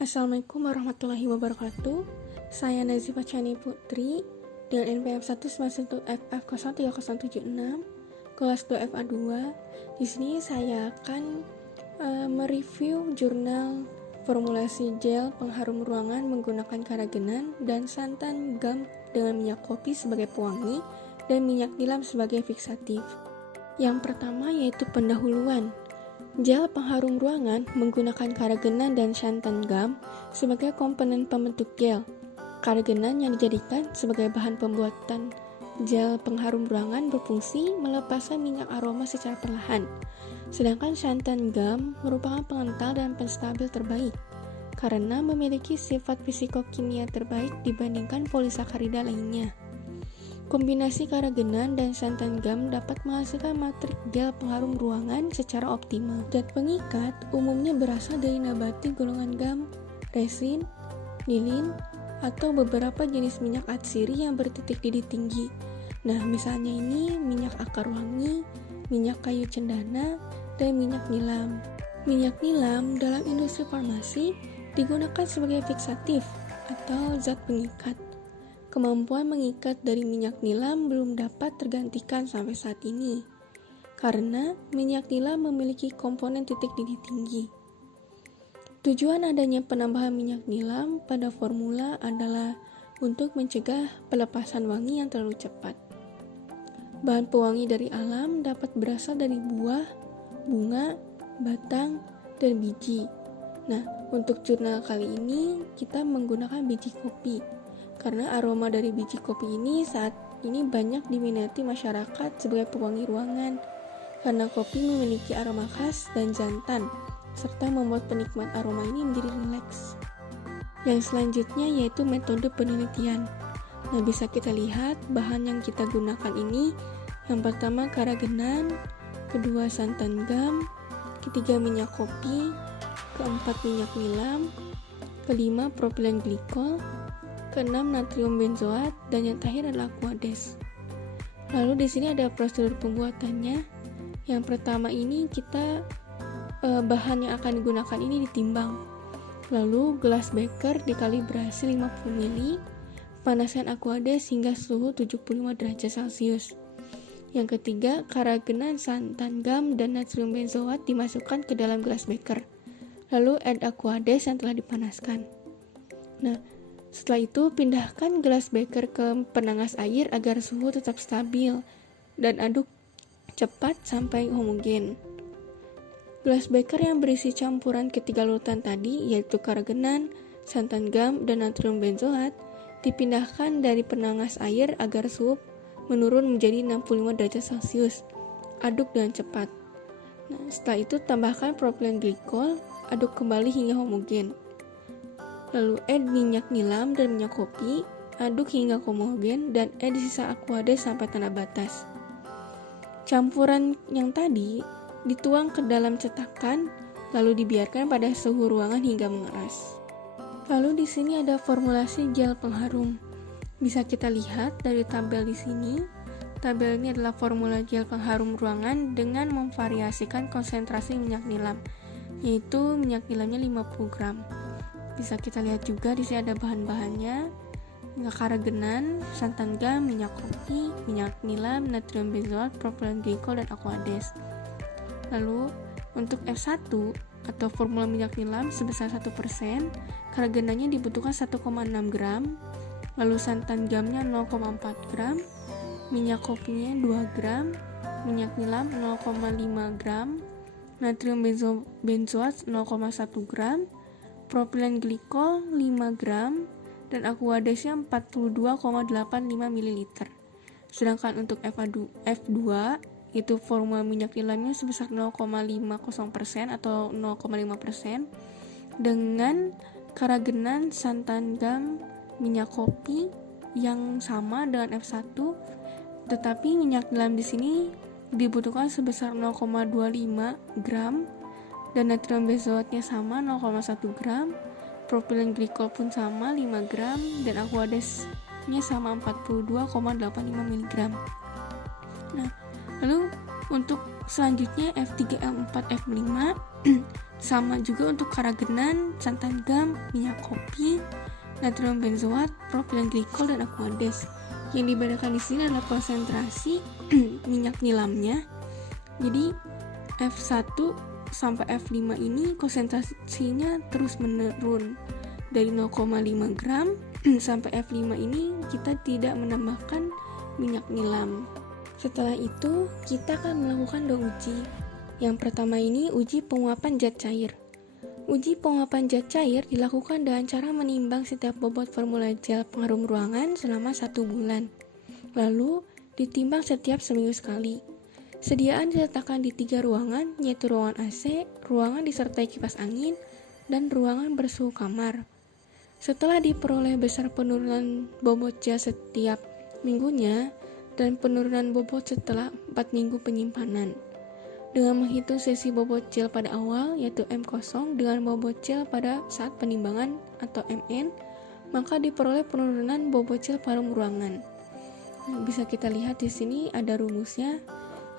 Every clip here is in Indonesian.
Assalamualaikum warahmatullahi wabarakatuh. Saya Nazifah Chani Putri dengan NPM 1 semester 1 FF03076 kelas 2 FA2. Di sini saya akan mereview jurnal formulasi gel pengharum ruangan menggunakan karagenan dan santan gam dengan minyak kopi sebagai pewangi dan minyak nilam sebagai fiksatif. Yang pertama yaitu pendahuluan. Gel pengharum ruangan menggunakan karagenan dan santan gam sebagai komponen pembentuk gel. Karagenan yang dijadikan sebagai bahan pembuatan gel pengharum ruangan berfungsi melepaskan minyak aroma secara perlahan. Sedangkan santan gam merupakan pengental dan penstabil terbaik karena memiliki sifat fisikokimia terbaik dibandingkan polisakarida lainnya. Kombinasi karagenan dan santan gam dapat menghasilkan matrik gel pengharum ruangan secara optimal. Zat pengikat umumnya berasal dari nabati golongan gam, resin, lilin, atau beberapa jenis minyak atsiri yang bertitik didih tinggi. Nah, misalnya ini minyak akar wangi, minyak kayu cendana, dan minyak nilam. Minyak nilam dalam industri farmasi digunakan sebagai fiksatif atau zat pengikat. Kemampuan mengikat dari minyak nilam belum dapat tergantikan sampai saat ini, karena minyak nilam memiliki komponen titik didih tinggi. Tujuan adanya penambahan minyak nilam pada formula adalah untuk mencegah pelepasan wangi yang terlalu cepat. Bahan pewangi dari alam dapat berasal dari buah, bunga, batang, dan biji. Nah, untuk jurnal kali ini kita menggunakan biji kopi. Karena aroma dari biji kopi ini saat ini banyak diminati masyarakat sebagai pewangi ruangan, karena kopi memiliki aroma khas dan jantan, serta membuat penikmat aroma ini menjadi rileks. Yang selanjutnya yaitu metode penelitian. Nah, bisa kita lihat bahan yang kita gunakan ini, yang pertama karagenan, kedua santan gam, ketiga minyak kopi, keempat minyak nilam, kelima propilen glikol, keenam natrium benzoat, dan yang terakhir adalah aquades. Lalu di sini ada prosedur pembuatannya. Yang pertama ini kita bahan yang akan digunakan ini ditimbang. Lalu gelas beker dikalibrasi 50 ml, panaskan aquades hingga suhu 75 derajat Celcius. Yang ketiga, karagenan, santan gam, dan natrium benzoat dimasukkan ke dalam gelas beker. Lalu add aquades yang telah dipanaskan. Nah, setelah itu, pindahkan gelas beker ke penangas air agar suhu tetap stabil dan aduk cepat sampai homogen. Gelas beker yang berisi campuran ketiga larutan tadi, yaitu karagenan, santan gam, dan natrium benzoat, dipindahkan dari penangas air agar suhu menurun menjadi 65 derajat Celcius. Aduk dengan cepat. Nah, setelah itu, tambahkan propilen glikol, aduk kembali hingga homogen. Lalu add minyak nilam dan minyak kopi, aduk hingga homogen, dan add sisa aquades sampai tanda batas. Campuran yang tadi dituang ke dalam cetakan, lalu dibiarkan pada suhu ruangan hingga mengeras. Lalu di sini ada formulasi gel pengharum. Bisa kita lihat dari tabel di sini. Tabel ini adalah formula gel pengharum ruangan dengan memvariasikan konsentrasi minyak nilam, yaitu minyak nilamnya 50 gram. Bisa kita lihat juga di sini ada bahan-bahannya, minyak karagenan, santan gam, minyak kopi, minyak nilam, natrium benzoat, propilen glikol, dan aquades. Lalu untuk F1 atau formula minyak nilam sebesar 1%, karagenannya dibutuhkan 1,6 gram, lalu santan gamnya 0,4 gram, minyak kopinya 2 gram, minyak nilam 0,5 gram, natrium benzoat 0,1 gram, propilen glikol 5 gram, dan aquadesnya 42,85 ml. Sedangkan untuk F2 itu formula minyak nilamnya sebesar 0,50% atau 0,5% dengan karagenan, santan gam, minyak kopi yang sama dengan F1, tetapi minyak nilam di sini dibutuhkan sebesar 0,25 gram, dan natrium benzoatnya sama 0,1 gram, propilen glikol pun sama 5 gram, dan aquadesnya sama 42,85 mg. Nah, lalu untuk selanjutnya F3, F4, F5 Sama juga untuk karagenan, santan gam, minyak kopi, natrium benzoat, propilen glikol, dan aquades. Yang dibedakan di sini adalah konsentrasi minyak nilamnya. Jadi F1 sampai F5 ini konsentrasinya terus menurun dari 0,5 gram sampai F5 ini kita tidak menambahkan minyak nilam. Setelah itu kita akan melakukan 2 uji. Yang pertama ini uji penguapan zat cair. Uji penguapan zat cair dilakukan dengan cara menimbang setiap bobot formula gel pengharum ruangan selama 1 bulan. Lalu ditimbang setiap seminggu sekali. Sediaan diletakkan di 3 ruangan, yaitu ruangan AC, ruangan disertai kipas angin, dan ruangan bersuhu kamar. Setelah diperoleh besar penurunan bobot gel setiap minggunya dan penurunan bobot setelah 4 minggu penyimpanan. Dengan menghitung sesi bobot gel pada awal, yaitu M0, dengan bobot gel pada saat penimbangan atau MN, maka diperoleh penurunan bobot gel pengharum ruangan. Bisa kita lihat di sini ada rumusnya,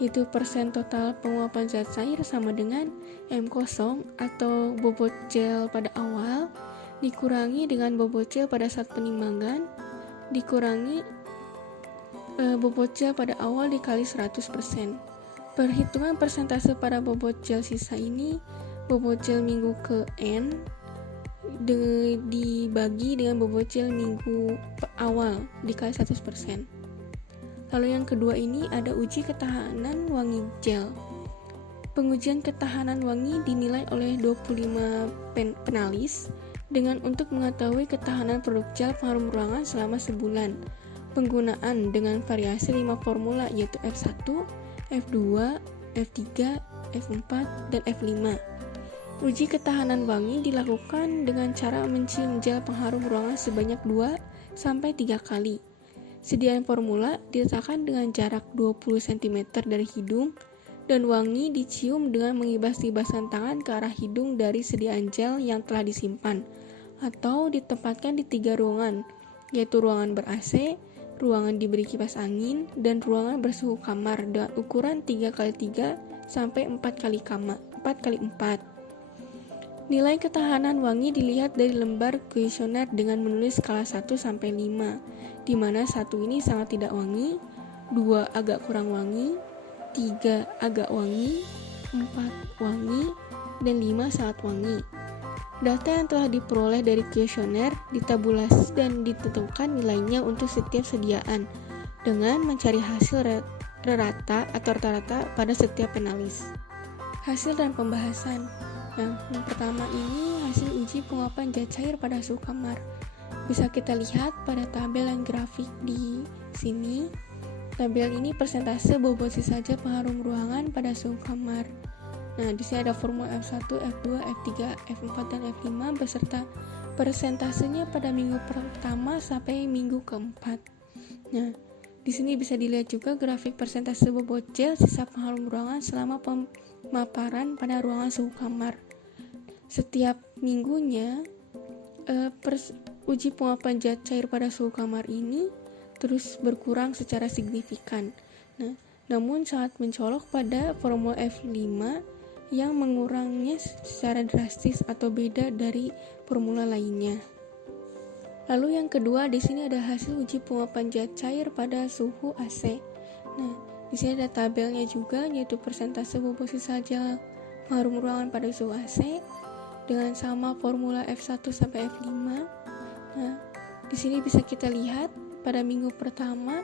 yaitu persen total penguapan zat cair sama dengan M0 atau bobot gel pada awal dikurangi dengan bobot gel pada saat penimbangan dikurangi bobot gel pada awal dikali 100%. Perhitungan persentase pada bobot gel sisa ini, bobot gel minggu ke N dibagi dengan bobot gel minggu awal dikali 100%. Lalu yang kedua ini ada uji ketahanan wangi gel. Pengujian ketahanan wangi dinilai oleh 25 penalis untuk mengetahui ketahanan produk gel pengharum ruangan selama sebulan. Penggunaan dengan variasi 5 formula yaitu F1, F2, F3, F4, dan F5. Uji ketahanan wangi dilakukan dengan cara mencium gel pengharum ruangan sebanyak 2-3 kali. Sediaan formula diletakkan dengan jarak 20 cm dari hidung, dan wangi dicium dengan mengibas-ibaskan tangan ke arah hidung dari sediaan gel yang telah disimpan, atau ditempatkan di 3 ruangan, yaitu ruangan ber-AC, ruangan diberi kipas angin, dan ruangan bersuhu kamar dengan ukuran 3x3 sampai 4x4. Nilai ketahanan wangi dilihat dari lembar kuesioner dengan menulis skala 1 sampai 5, di mana 1 ini sangat tidak wangi, 2 agak kurang wangi, 3 agak wangi, 4 wangi, dan 5 sangat wangi. Data yang telah diperoleh dari kuesioner ditabulasi dan ditentukan nilainya untuk setiap sediaan dengan mencari hasil rata-rata pada setiap penalis. Hasil dan pembahasan. Yang pertama ini hasil uji penguapan zat cair pada suhu kamar. Bisa kita lihat pada tabel dan grafik di sini. Tabel ini persentase bobot sisa zat pengharum ruangan pada suhu kamar. Nah, di sini ada formula F1, F2, F3, F4, dan F5 beserta persentasenya pada minggu pertama sampai minggu keempat. Nah, di sini bisa dilihat juga grafik persentase bobot gel sisa pengharum ruangan selama pemaparan pada ruangan suhu kamar. Setiap minggunya, uji penguapan zat cair pada suhu kamar ini terus berkurang secara signifikan. Nah, namun sangat mencolok pada formula F5 yang mengurangnya secara drastis atau beda dari formula lainnya. Lalu yang kedua, di sini ada hasil uji penguapan zat cair pada suhu AC. Nah, di sini ada tabelnya juga, yaitu persentase bobot sisa gel pengharum ruangan pada suhu AC dengan sama formula F1 sampai F5. Nah, di sini bisa kita lihat pada minggu pertama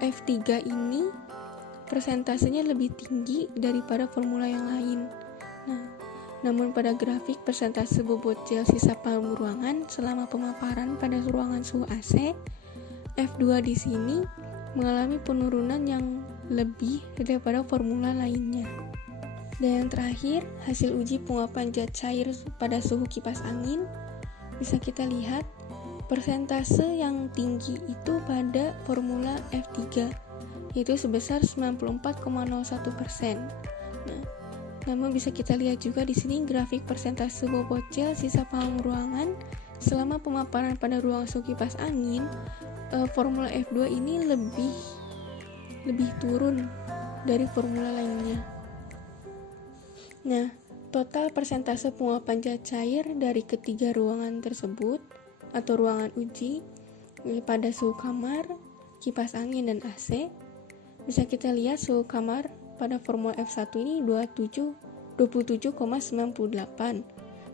F3 ini persentasenya lebih tinggi daripada formula yang lain. Nah, namun pada grafik persentase bobot gel sisa pengharum ruangan selama pemaparan pada ruangan suhu AC, F2 di sini mengalami penurunan yang lebih daripada formula lainnya. Dan yang terakhir, hasil uji penguapan zat cair pada suhu kipas angin. Bisa kita lihat persentase yang tinggi itu pada formula F3, yaitu sebesar 94,01%. Nah, namun bisa kita lihat juga di sini grafik persentase bobot gel sisa pengharum ruangan selama pemaparan pada ruang suhu kipas angin. Formula F2 ini lebih turun dari formula lainnya. Nah, total persentase penguapan zat cair dari ketiga ruangan tersebut atau ruangan uji pada suhu kamar, kipas angin, dan AC. Bisa kita lihat suhu kamar pada formula F1 ini 27,98.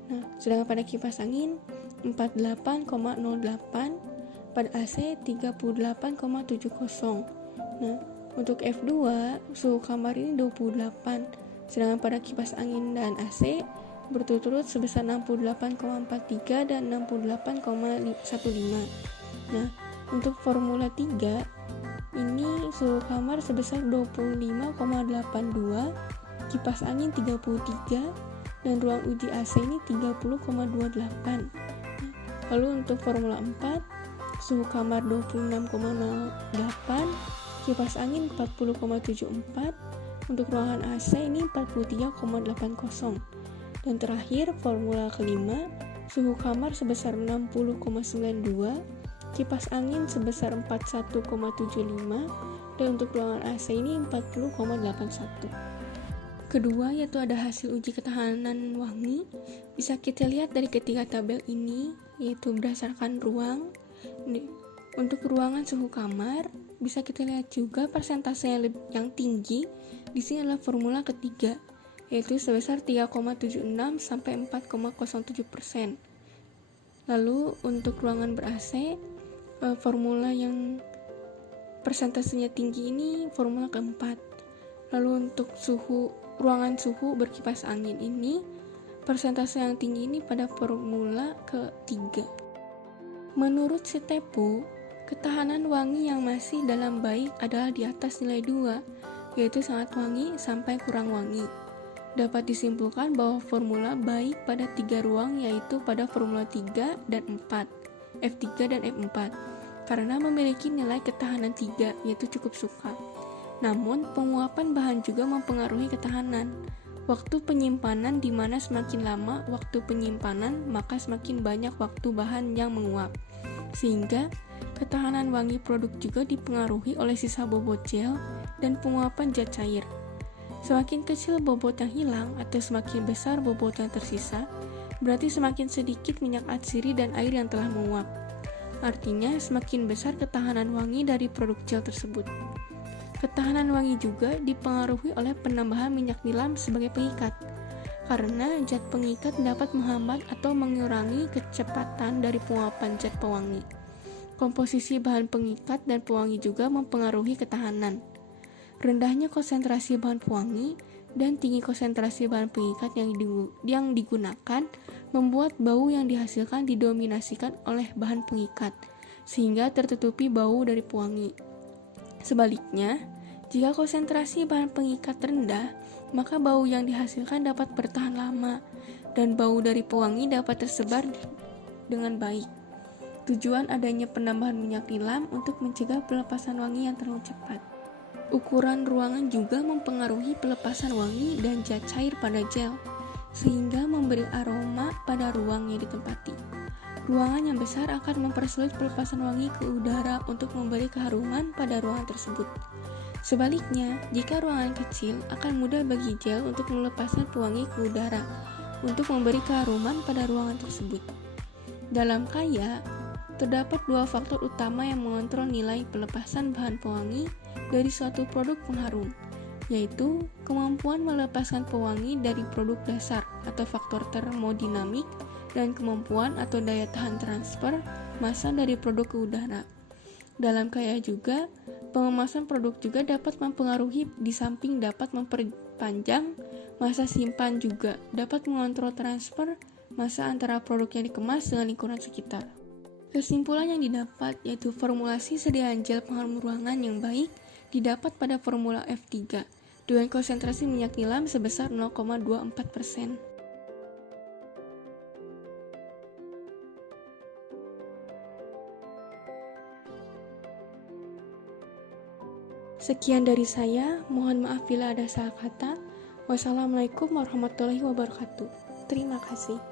Nah, sedangkan pada kipas angin 48,08, pada AC 38,70. Nah, untuk F2 suhu kamar ini 28, sedangkan pada kipas angin dan AC berturut-turut sebesar 68,43 dan 68,15. Nah, untuk formula 3 ini suhu kamar sebesar 25,82, kipas angin 33, dan ruang uji AC ini 30,28. Lalu untuk formula 4, suhu kamar 26,08, kipas angin 40,74, untuk ruangan AC ini 43,80. Dan terakhir formula kelima, suhu kamar sebesar 60,92, kipas angin sebesar 41,75, dan untuk ruangan AC ini 40,81. Kedua yaitu ada hasil uji ketahanan wangi. Bisa kita lihat dari ketiga tabel ini, yaitu berdasarkan ruang. Untuk ruangan suhu kamar bisa kita lihat juga persentase yang tinggi di sini adalah formula ketiga, yaitu sebesar 3,76 sampai 4,07%. Lalu untuk ruangan ber-AC, formula yang persentasenya tinggi ini formula keempat. Lalu untuk ruangan suhu berkipas angin ini, persentase yang tinggi ini pada formula ketiga. Menurut Sitepu, ketahanan wangi yang masih dalam baik adalah di atas nilai 2, yaitu sangat wangi sampai kurang wangi. Dapat disimpulkan bahwa formula baik pada 3 ruang yaitu pada formula 3 dan 4, F3 dan F4, karena memiliki nilai ketahanan 3, yaitu cukup suka. Namun, penguapan bahan juga mempengaruhi ketahanan. Waktu penyimpanan di mana semakin lama waktu penyimpanan, maka semakin banyak waktu bahan yang menguap. Sehingga, ketahanan wangi produk juga dipengaruhi oleh sisa bobot gel dan penguapan zat cair. Semakin kecil bobot yang hilang atau semakin besar bobot yang tersisa, berarti semakin sedikit minyak atsiri dan air yang telah menguap. Artinya, semakin besar ketahanan wangi dari produk gel tersebut. Ketahanan wangi juga dipengaruhi oleh penambahan minyak nilam sebagai pengikat, karena zat pengikat dapat menghambat atau mengurangi kecepatan dari penguapan zat pewangi. Komposisi bahan pengikat dan pewangi juga mempengaruhi ketahanan. Rendahnya konsentrasi bahan pewangi dan tinggi konsentrasi bahan pengikat yang digunakan membuat bau yang dihasilkan didominasikan oleh bahan pengikat, sehingga tertutupi bau dari pewangi. Sebaliknya, jika konsentrasi bahan pengikat rendah, maka bau yang dihasilkan dapat bertahan lama, dan bau dari pewangi dapat tersebar dengan baik. Tujuan adanya penambahan minyak nilam untuk mencegah pelepasan wangi yang terlalu cepat. Ukuran ruangan juga mempengaruhi pelepasan wangi dan zat cair pada gel, sehingga memberi aroma pada ruang yang ditempati. Ruangan yang besar akan mempersulit pelepasan wangi ke udara untuk memberi keharuman pada ruangan tersebut. Sebaliknya, jika ruangan kecil, akan mudah bagi gel untuk melepaskan pewangi ke udara untuk memberi keharuman pada ruangan tersebut. Dalam kaya, terdapat 2 faktor utama yang mengontrol nilai pelepasan bahan pewangi dari suatu produk pengharum, yaitu kemampuan melepaskan pewangi dari produk dasar atau faktor termodinamik dan kemampuan atau daya tahan transfer massa dari produk ke udara. Dalam kaya juga, pengemasan produk juga dapat mempengaruhi di samping dapat memperpanjang masa simpan juga dapat mengontrol transfer massa antara produk yang dikemas dengan lingkungan sekitar. Kesimpulan yang didapat yaitu formulasi sediaan gel pengharum ruangan yang baik didapat pada formula F3 dengan konsentrasi minyak nilam sebesar 0,24%. Sekian dari saya, mohon maaf bila ada salah kata. Wassalamualaikum warahmatullahi wabarakatuh. Terima kasih.